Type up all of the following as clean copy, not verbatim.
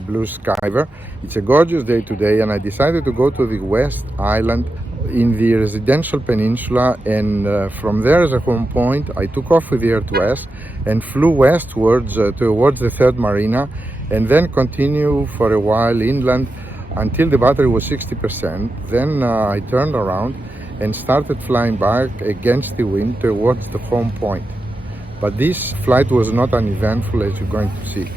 blue skyver. It's a gorgeous day today, and I decided to go to the West Island in the residential peninsula, and from there as a home point I took off with the Air to West and flew westwards towards the third Marina, and then continue for a while inland until the battery was 60%. Then I turned around and started flying back against the wind towards the home point. But this flight was not uneventful, as you're going to see.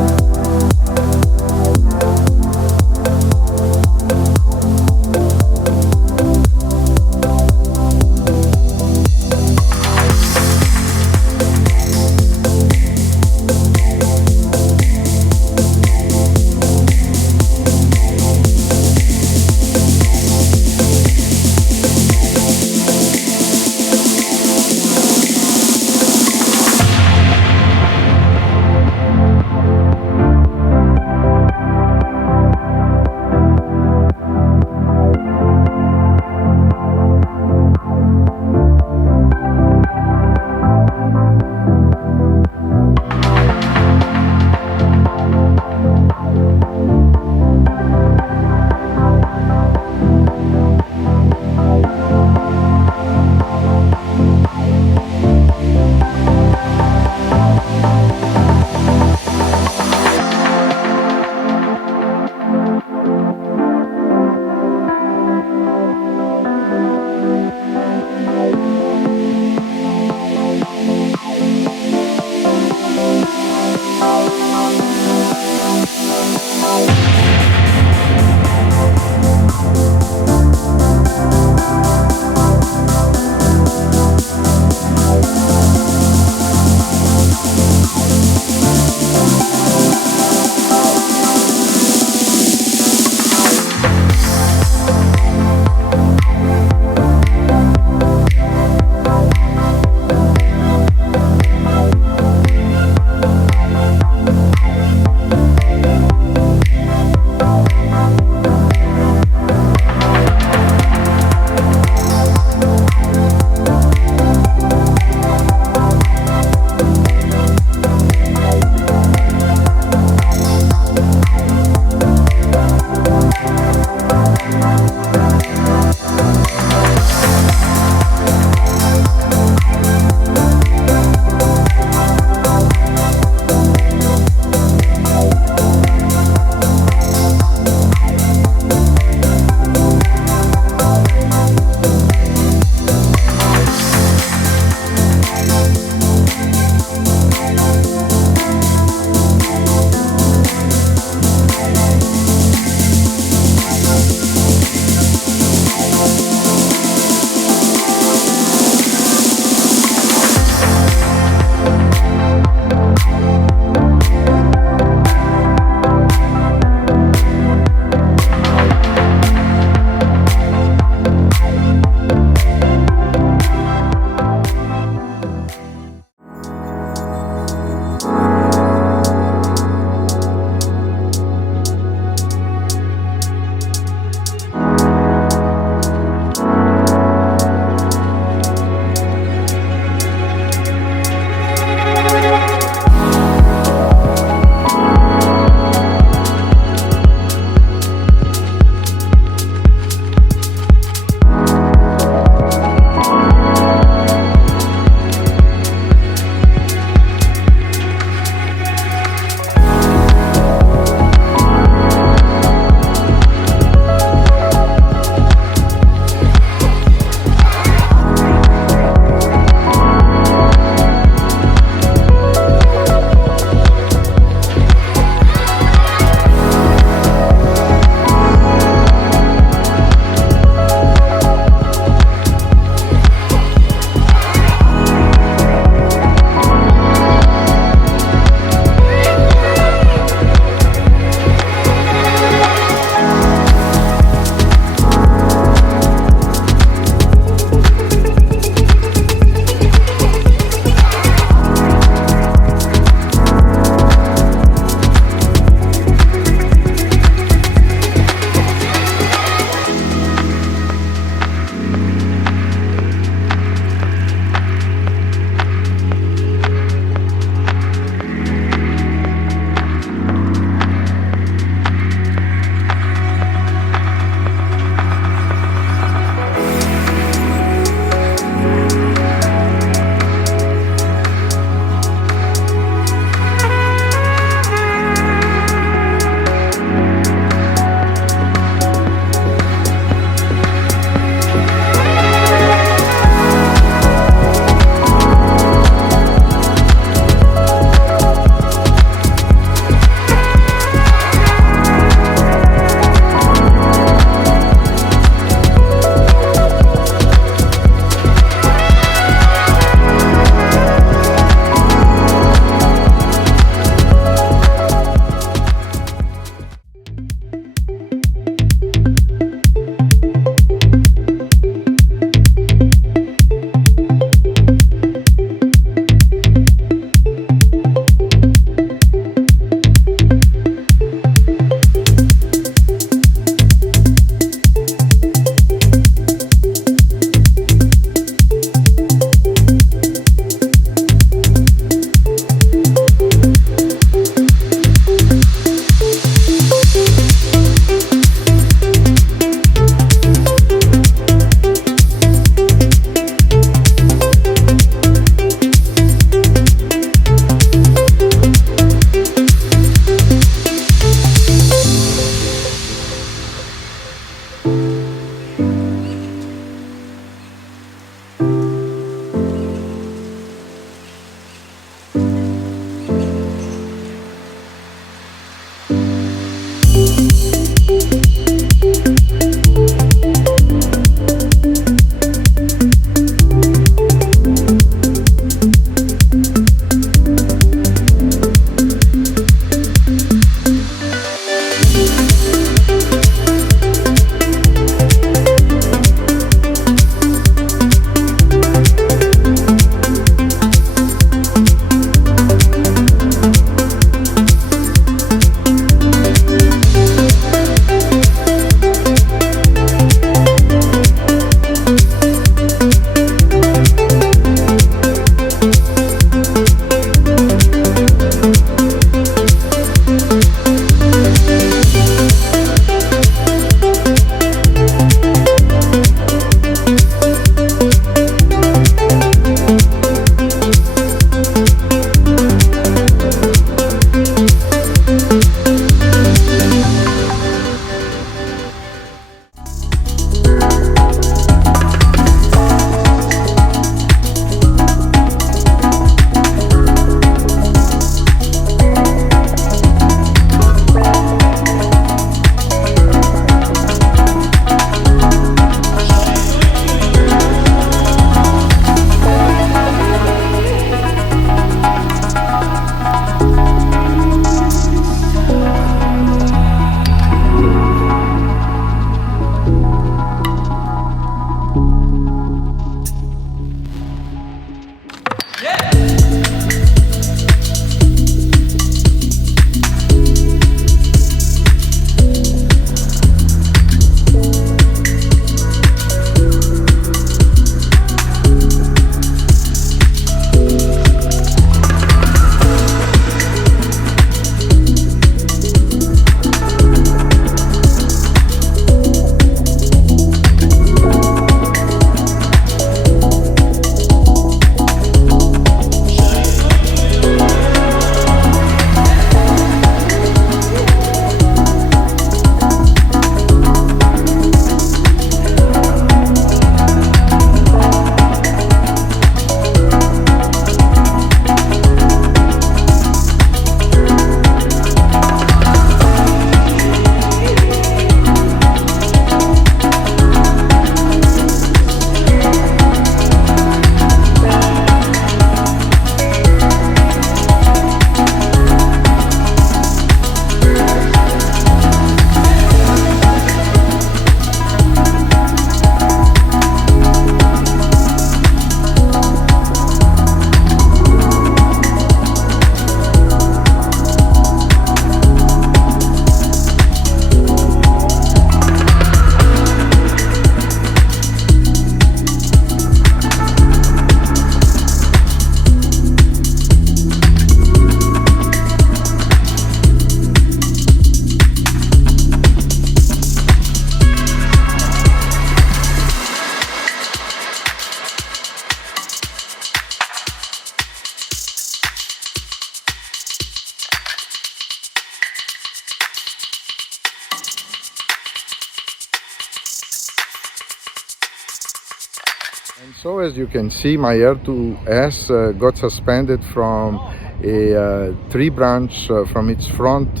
And so as you can see, my Air 2S got suspended from a tree branch from its front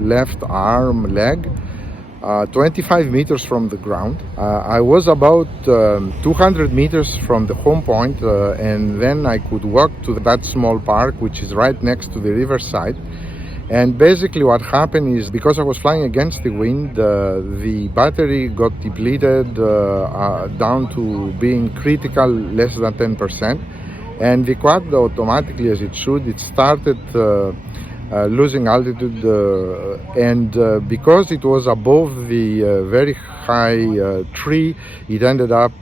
left arm leg, 25 meters from the ground. I was about 200 meters from the home point, and then I could walk to that small park which is right next to the riverside. And basically what happened is, because I was flying against the wind, the battery got depleted down to being critical, less than 10%. And the quad, automatically as it should, it started losing altitude, and because it was above the very high tree, it ended up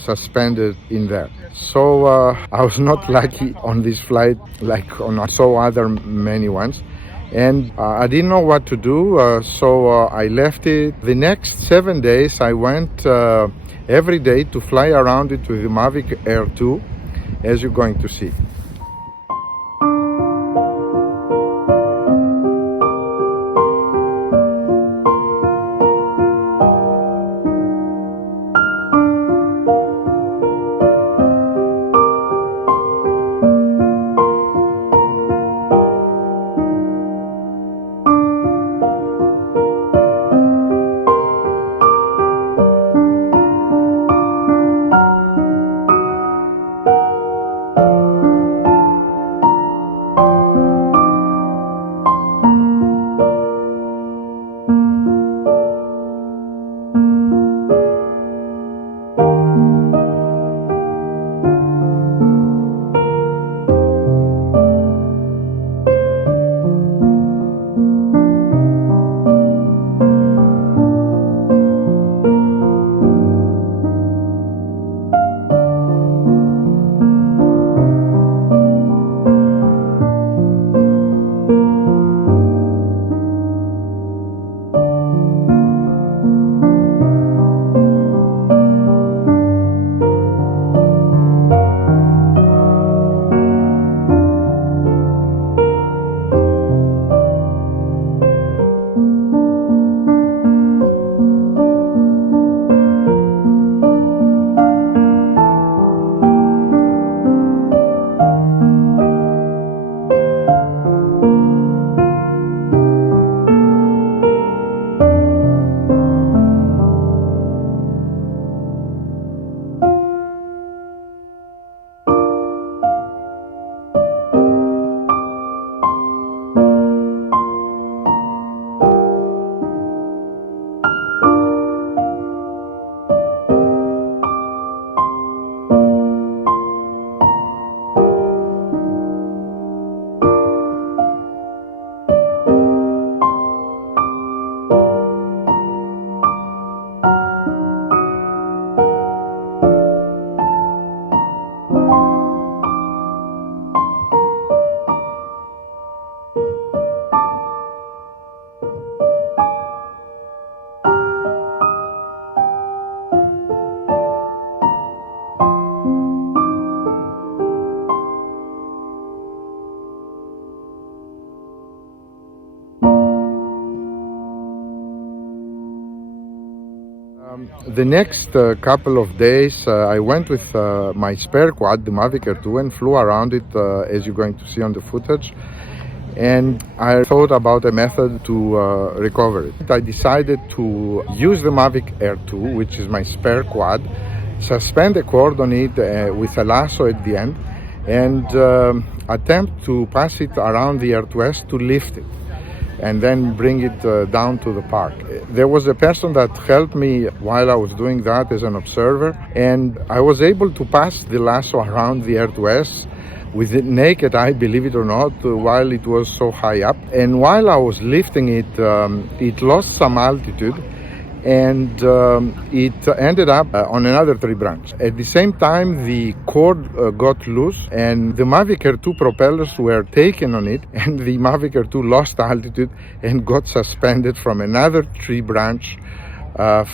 suspended in there. So I was not lucky on this flight like on so other many ones. And I didn't know what to do, so I left it. The next 7 days I went every day to fly around it with the Mavic Air 2, as you're going to see. The next couple of days I went with my spare quad, the Mavic Air 2, and flew around it as you're going to see on the footage. And I thought about a method to recover it. I decided to use the Mavic Air 2, which is my spare quad, suspend a cord on it with a lasso at the end, and attempt to pass it around the Air 2S to lift it, and then bring it down to the park. There was a person that helped me while I was doing that as an observer, and I was able to pass the lasso around the Air 2S with the naked eye, believe it or not, while it was so high up. And while I was lifting it, it lost some altitude, and it ended up on another tree branch. At the same time, the cord got loose, and the Mavic Air 2 propellers were taken on it, and the Mavic Air 2 lost altitude and got suspended from another tree branch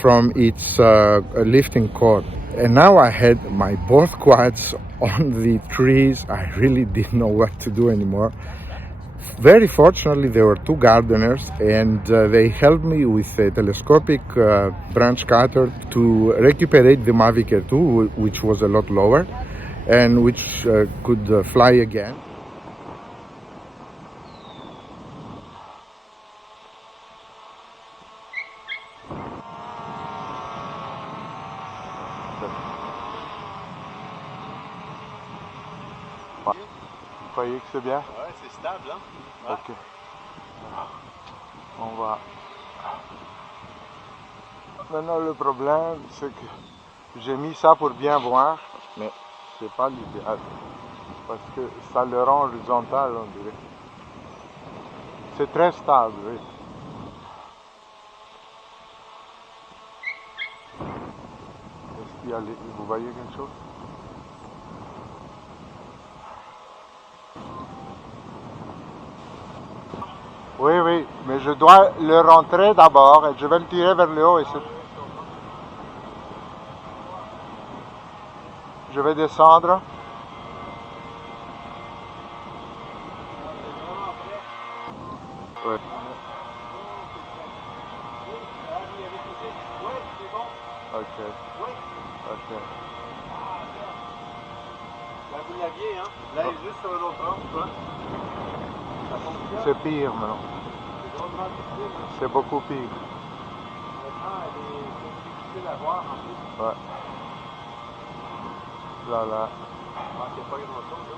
from its lifting cord. And now I had my both quads on the trees. I really didn't know what to do anymore. Very fortunately, there were two gardeners, and they helped me with a telescopic branch cutter to recuperate the Mavic Air 2, which was a lot lower and which could fly again. Vous croyez que c'est bien? Ouais, c'est stable, hein? Ouais. Ok. On va. Maintenant, le problème, c'est que j'ai mis ça pour bien voir, mais c'est pas l'idéal. Parce que ça le rend horizontal, on dirait. C'est très stable, oui. Est-ce qu'il y a vous voyez quelque chose? Oui, oui, mais je dois le rentrer d'abord et je vais le tirer vers le haut et je vais descendre. Oui. Ok. Ok. Là, vous l'aviez, hein? Là, il est juste sur l'autre bord, C'est pire maintenant. C'est beaucoup pire. Maintenant, elle est difficile à voir en plus. Ouais. Là, là. Ah, c'est pas grand-chose, là.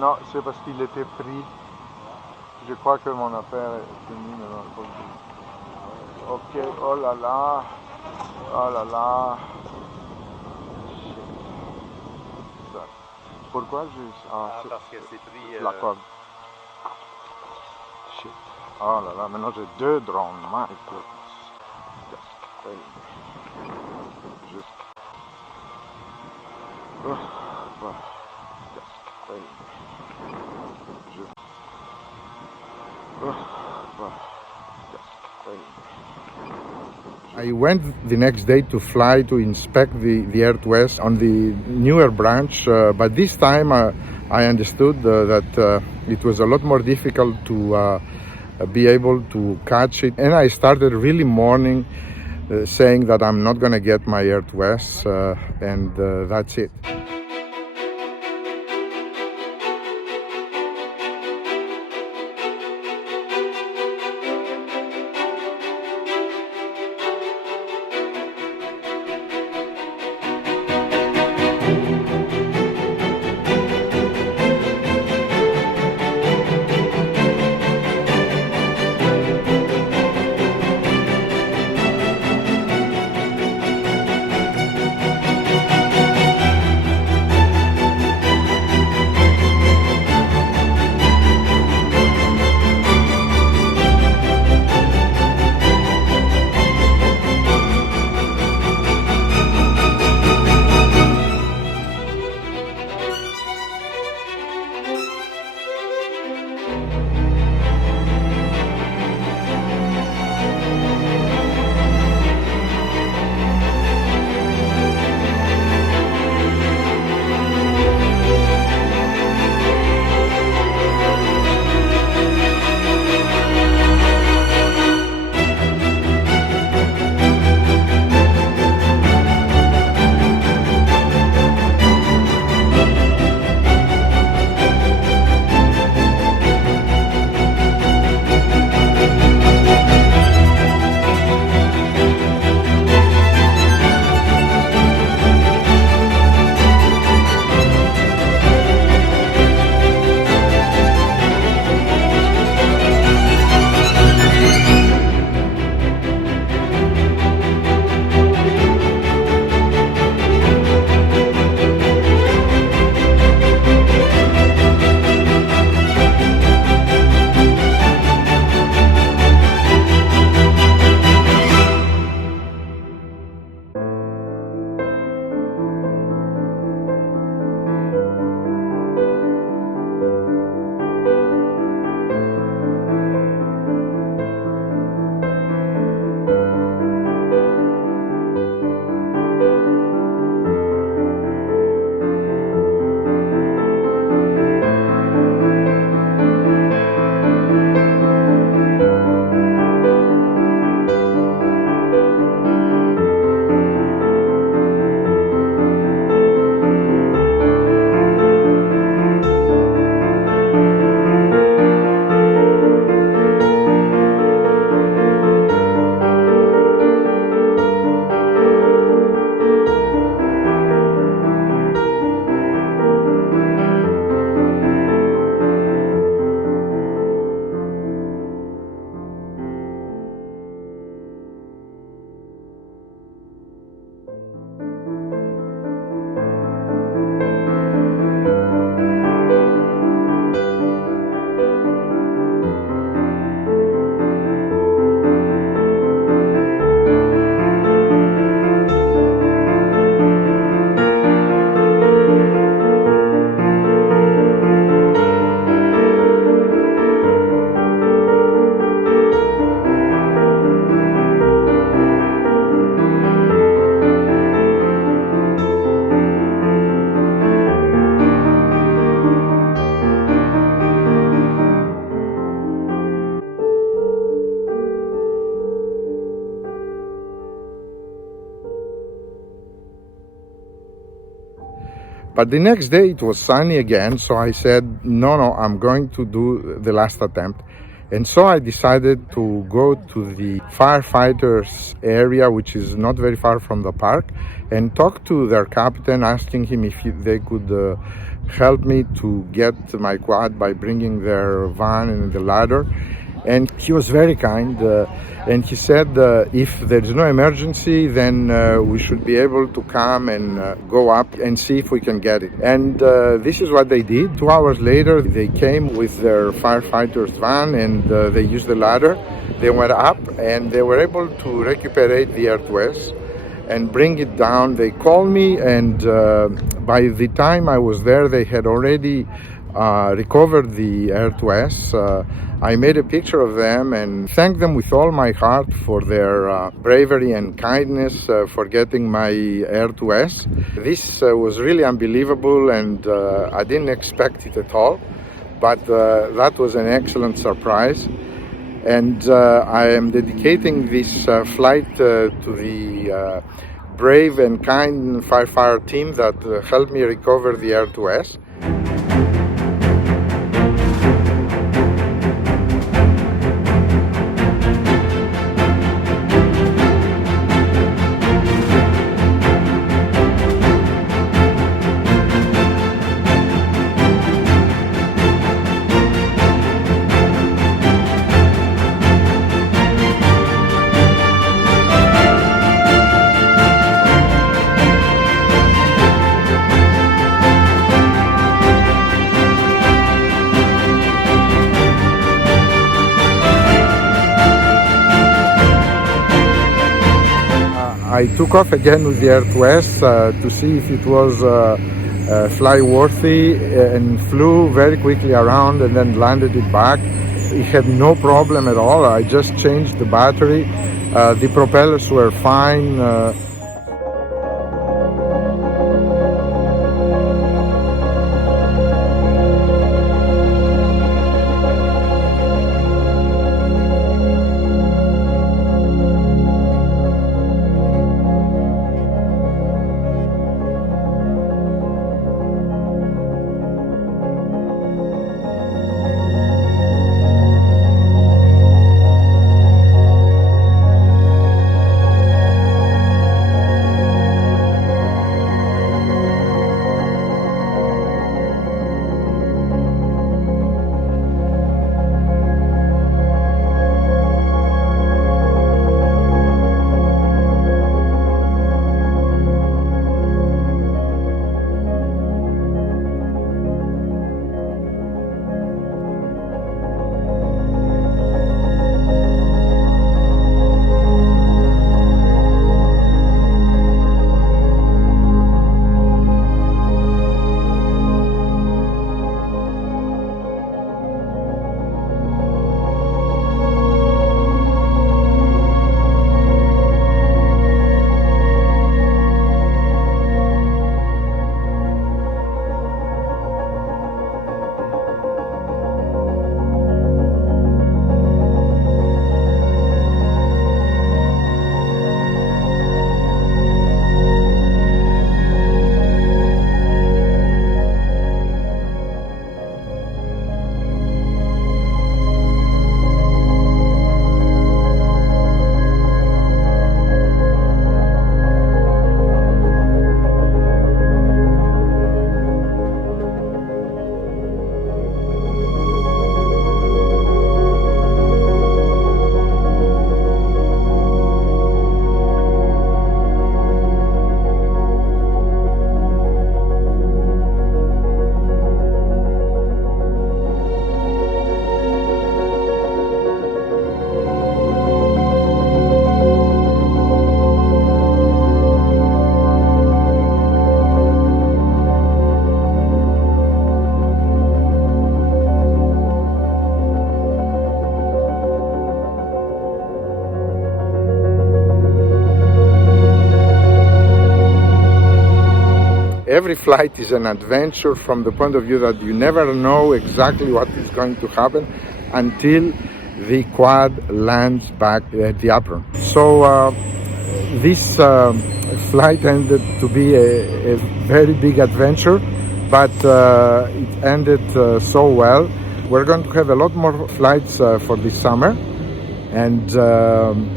Non, c'est parce qu'il était pris. Je crois que mon affaire est finie maintenant. Ok, oh là là. Oh là là. Ça. Pourquoi je... Parce que c'est pris... la corde. Shit. Oh là là, maintenant j'ai deux drones. My goodness. Je... Oh, voilà. Je... Oh, voilà. I went the next day to fly to inspect the Air to West on the newer branch, but this time I understood that it was a lot more difficult to be able to catch it, and I started really mourning, saying that I'm not going to get my Air to West, and that's it. But the next day it was sunny again, so I said, no, I'm going to do the last attempt. And so I decided to go to the firefighters area, which is not very far from the park, and talk to their captain, asking him if they could help me to get my quad by bringing their van and the ladder. And he was very kind, and he said if there is no emergency, then we should be able to come and go up and see if we can get it. And this is what they did. 2 hours later, they came with their firefighters van, and they used the ladder. They went up and they were able to recuperate the R2S and bring it down. They called me, and by the time I was there, they had already recovered the R2S. I made a picture of them and thanked them with all my heart for their bravery and kindness for getting my R2S. This was really unbelievable, and I didn't expect it at all, but that was an excellent surprise. And I am dedicating this flight to the brave and kind firefighter team that helped me recover the R2S. I took off again with the R2S to see if it was fly worthy, and flew very quickly around and then landed it back. It had no problem at all. I just changed the battery. The propellers were fine. Every flight is an adventure from the point of view that you never know exactly what is going to happen until the quad lands back at the apron. So this flight ended to be a very big adventure, but it ended so well. We're going to have a lot more flights for this summer, and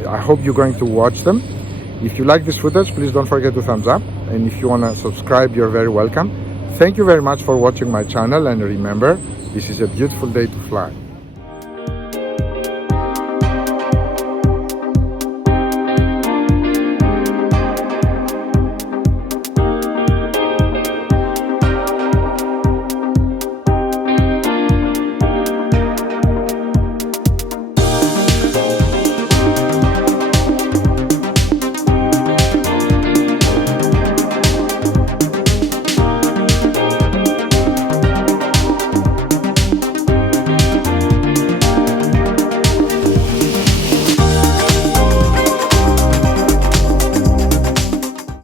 I hope you're going to watch them. If you like this footage, please don't forget to thumbs up, and if you want to subscribe, you're very welcome. Thank you very much for watching my channel, and remember, this is a beautiful day to fly.